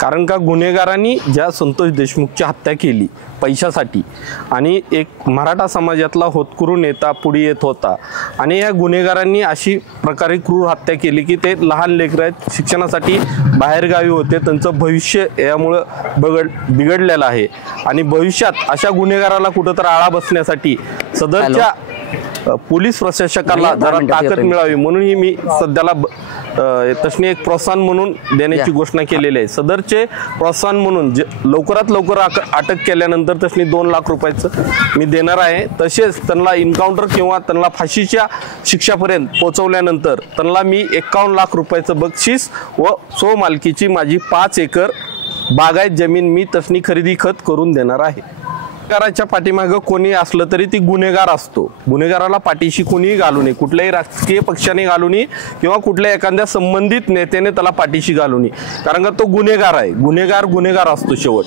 कारण का गुन्हेगारांनी ज्या संतोष देशमुखची हत्या केली पैशासाठी आणि एक मराठा समाजातला होतकरू नेता पुढे येत होता आणि या गुन्हेगारांनी अशी प्रकारे क्रूर हत्या केली की ते लहान लेकरं शिक्षणासाठी बाहेरगावी होते, त्यांचं भविष्य यामुळे बिघडलेलं आहे आणि भविष्यात अशा गुन्हेगाराला कुठंतरी आळा बसण्यासाठी सदरच्या पोलीस प्रशासकाला जरा ताकद मिळावी म्हणून मी सध्याला तसनी एक प्रोत्साहन म्हणून देण्याची घोषणा केलेली आहे। सदरचे प्रोत्साहन म्हणून लवकरात लवकर अटक केल्यानंतर तसनी 2 लाख रुपयाचं मी देणार आहे। तसेच त्यांना इन्काउंटर किंवा त्यांना फाशीच्या शिक्षापर्यंत पोहोचवल्यानंतर त्यांना मी 51 लाख रुपयाचं बक्षीस व स्वमालकीची माझी 5 एकर बागायत जमीन मी तसनी खरेदी खत करून देणार आहे। गुन्हेगाराच्या पाठीमागं कोणी असलं तरी ती गुन्हेगार असतो, गुन्हेगाराला पाठीशी कोणीही घालू नये, कुठल्याही राजकीय पक्षाने घालू नये किंवा कुठल्या एखाद्या संबंधित नेत्याने त्याला पाठीशी घालू नये, कारण का तो गुन्हेगार आहे, गुन्हेगार असतो शेवट।